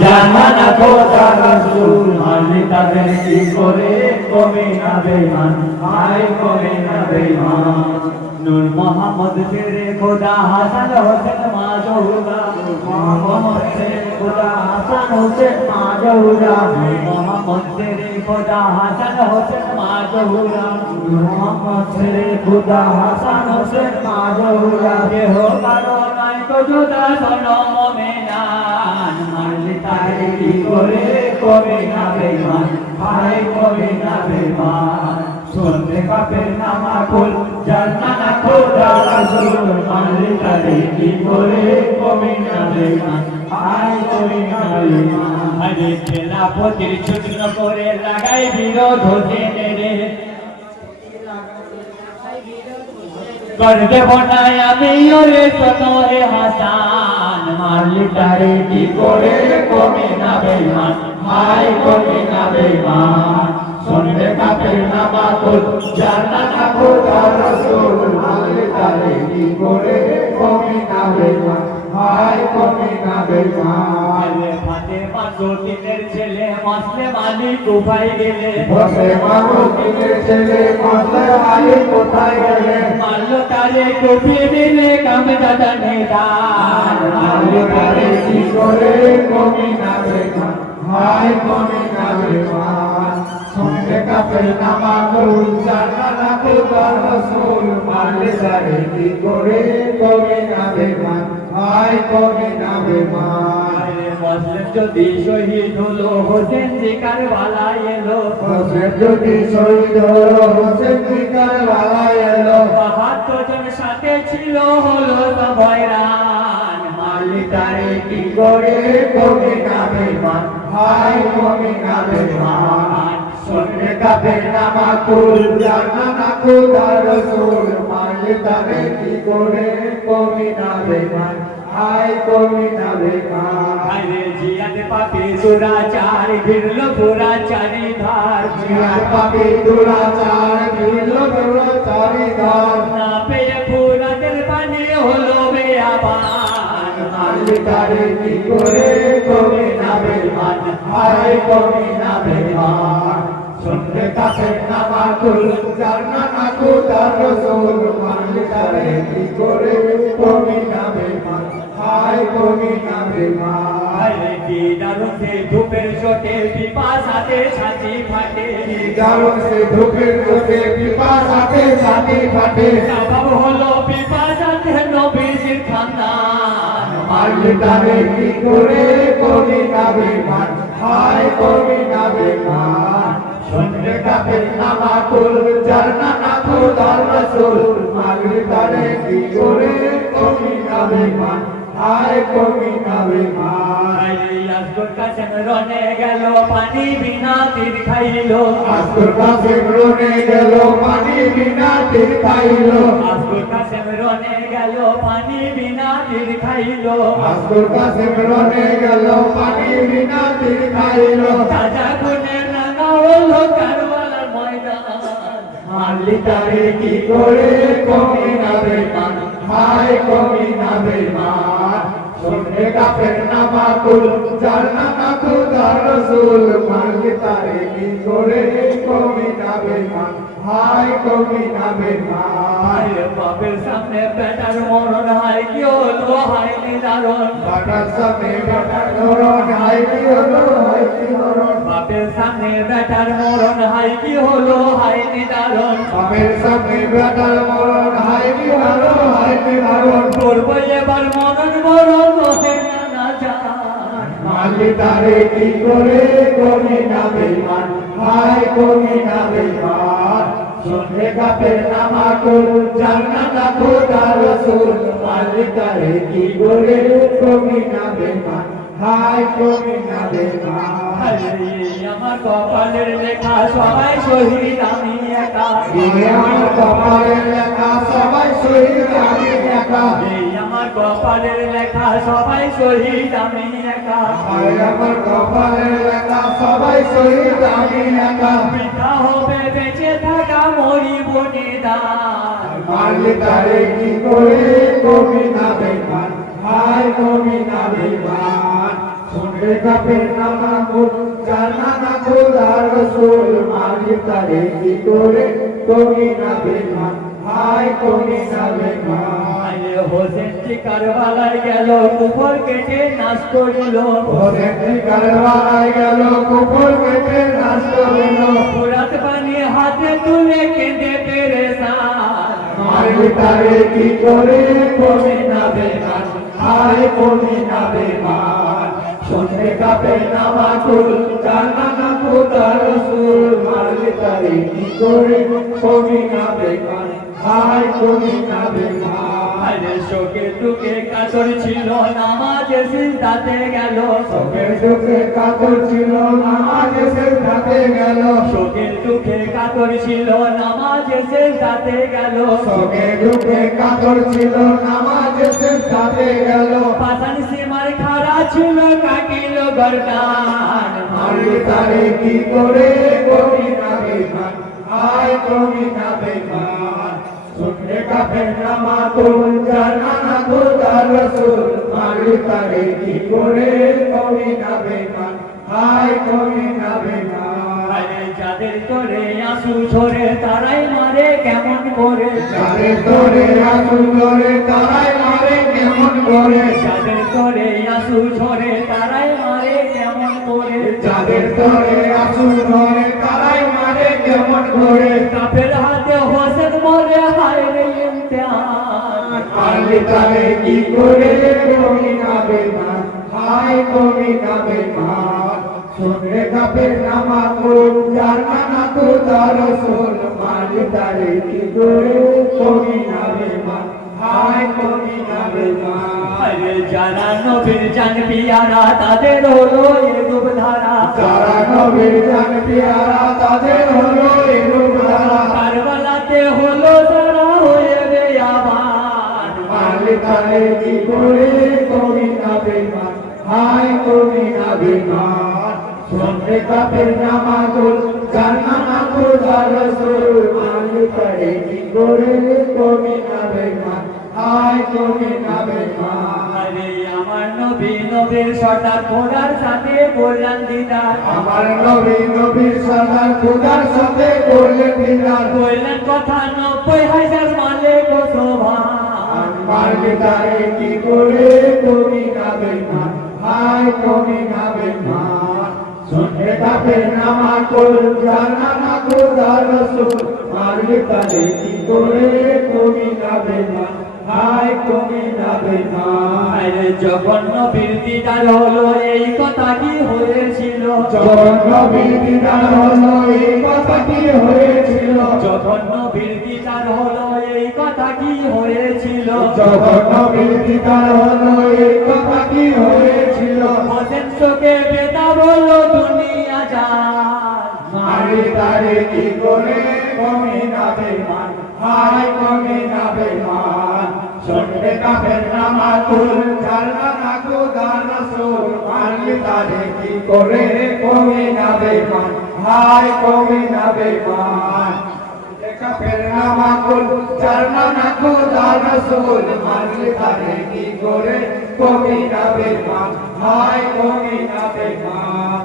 জানা খোদা রসুল মানলে তাদের কি করে? কমে না বেমান আয় কমে না বেমান নূর মোহাম্মদ তেরে খোদা হাসান হোসেন, মা জহুরা মোহাম্মদ তেরে খোদা হাসান হোসেন, মা জহুরা মোহাম্মদ তেরে খোদা হাসান হোসেন, মা জহুরা মোহাম্মদ তেরে খোদা হাসান হোসেন, মা জহুরা দেহ কারও নাই তো জোদা সনম মেনান মারলে তারে কি করে কবে না বেমান ভাই কবে না বেমান শুনতে কাপের নামা কুল জান্নাত খোদা রাসূল মারলে তারে কি করে কবে না বেমান ভাই কবে না বেমান আরে খেলাপতির যুদ্ধ করে লাগাই বিরোধ হতে রে कर दे बनाया मेरे सतोरे हसान मारली আমার লিটারে কি করে কবি না বেমান ভাই কবি না বেমান শুনবে কাপের না বাতুল জানা না খোদা রসুল লিটারে কি করে ছেলে মাসলে মালিক কোথায় গেলে ছেলে কোথায় গেলে মারলো তারে কাম দাদা মারলে তারে কি করে কমি না হায় কমি না বেমান শুনতে কাপে নামা করুন জানা না তারে কি করে যদি শহীদ হলো হোসেন বালা এলো। হোসেন যদি শহীদ হলো হোসেন বিকার বালা এলো। বাহাত্তর জন সাথে ছিল হলো সবাইরান মারলি তারে কি করে? কমি না বেমান হায় কমি না বেমান শুনলে কাপে নামা কুল জানা না খোদা রসুল। মারলে তারে কি করে? কমি না বেমান হায় কমি না বেমান আরে জিয়াদ পাপে দুরাচার ঘিরলো পুরাচারি ধার জিয়ার পাপে দুরাচার দিল দুরাচারি ধার না পেয়ে পুরাদের পানি হলো বেয়াবান মারলে তারে কি করে কমি না বেমান হায় কমি না বেমান শুনলে কাপে নামা কুল জানা না খোদা রসুল মারলে তারে কি করে কমি না বেমান হায় কমি না বেমান আরে কি দারুণ সে ধূপের চোটে পিপাসাতে ছাতি ফাটে। গারো সে ধুপের চোখে পিপাসাতে ছাতি ফাটে। সবাব হলো পিপাসাতে নবীজির খানদান। মারলে তারে কি করে কমি না বেমান হায় কমি না বেমান শুনলে কাপে নামা কুল জানা না খোদার রসুল। মারলে তারে কি করে কমি না বেমান আরে আসগর কাছে রনে গেল পানি বিনা তীর খাইল আজকের কাছে রনে গেল পানি বিনা তীর খাইল আসগর কাছে রনে গেল পানি বিনা তীর খাইল আজকের কাছে রনে গেল পানি বিনা তীর খাইল তাজা গুনে রাঙা হলো কারবালার ময়দান মারলি তারে কি করে কমি না বেমান? হায় কমি না বেমান। শুনলে কাফের নামা কুল জানা না খুদা রসুল, মারলি তারে কি করে? কমি না বেমান হায় কমি না বেমান আরে বাপের সামনে বেটার মরণ, হয় কি হলো হয় নিদারণ বাটার সামনে বাটার ধরন হাই কি হলো হাই কি ধরন বাপের সামনে বেটার মরণ কি হলো নিদারণ? বাপের সামনে বাটার মরণ হাই কি হলো হাই কি ধরন করব এবার মরণ মরণ না জান মালি তারে কি করে কমি না বেমান হায় কমি না বেমান শুনলে গাবে নামা করু জানা খোদা রসুল। মালি তারে কি বলে কবি না বেমান হায় কবি না বেমান আমার কপালের লেখা সবাই শহীদ আমি একা। আমার কপালের লেখা সবাই শহীদ আমি একা। আমার কপালের লেখা সবাই শহীদ আমি একা। আমার কপালের লেখা সবাই শহীদ আমি একা। পিতা হবে বেঁচে থাকা মরিব নিদান মারলে তারে কি করে কমি না বেমান কমি না বেমান শুনলে কাপের নামা কুল জানা না খোদার রসুল মালিক তারে কি করে কমি না বেমান হায় কমি না বেমান হোসেন জি কারবালায় গেল কুফর কেটে নাশ করিল? ওদের কারবালায় গেল কুকুর কেটে নাশ করল? ফুরাত পানি হাতে তুলে কেঁদে মালিক তারে কি করে কমি না বেমান? হায় কমি না বেমান। শুনলে কাপের নামা কুল জানা না খোদার রসুল। মালিক তারে কি করে কমি না বেমান? কমি না বেমান আরে শোকে টুকে কাতর ছিল নামাজে সিজদাতে গেল। চোখের চোখে কাতর ছিল নামাজে সেজদাতে গেল। শোকের দুঃখে কাতর ছিল নামাজে সিজদাতে গেল। চোখে চোখে কাতর ছিল নামাজে সেজদাতে গেল। পাশান সীমার খাড়া ছিল কাকিল গরদান। মারি তারে কি করে কমি না বেমান আয় কমি না বেমান শুনলে কাফের নামা তুল জানা না খোদার রসুল মারি তারে কি করে কমি না বেমান আয় কমি না যাদের তোরে আসু ঝরে তারাই মারে কেমন করে যাদের তোরে আসুন করে তারাই মারে কেমন করে যাদের তোরে আসু ঝরে তারাই মারে কেমন করে যাদের তোরে আসুন করে তারাই মারে কেমন করে কাপের হাতে হোসেন মরে হায় রে ইমতিহান পারলে তারে কি করে কমি না বেমান হায় কমি না বেমান শুনলে কাপের নামা কোন জানা না তো তার সোল মারলে তারে কি করে কমি না বেমান হায় কমি না বেমান আরে যারা নবীর জান তাদের হলো এরূপ ধারা যারা নবীর তাদের হলো তারে কি করে কমি না বেমান হায় কমি না বেমান কাপের নামা গোল জানা না খোদা রসুল মারলে তারে কি করে কমি না বেমান হায় কমি না বেমান আমার নবী নবীর সর্দার ঘোড়ার সাথে বললেন দিদার। আমার নবী নবীর সর্দার খোদার সাথে করলেন দিদার। বললেন কথা নব্বই হাজার মালে গোসভান মারলে তারে কি করে কমি না বেমান হায় কমি না বেমান শুনে কাপের নামা কোল জানা না খোদা রসুল। মারলে তারে কি করে কমি না বেমান হায় কমি না বেমান যখন নবীর দিদার হলো এই কথা কি হয়েছিল? যখন নবীর দিদার হলো এই কথা কি হয়েছিল? যখন নবীর দিদার হলো এই কথা কি হয়েছিল? যখন নবীর দিদার দুনিয়া যায় মারি তারে কি করে কমি না বেমান? হায়, কমি না বেমান। শুনবে কাফের নামা কুল জানা না খোদার রসুল। মারলি তারে কি করে কমি না বেমান? হায়, কমি না বেমান। কাফের নামা কুল জানা না খোদার রাসূল। মারলি তারে কি করে? কবি না বেমান হায় কবি না বেমান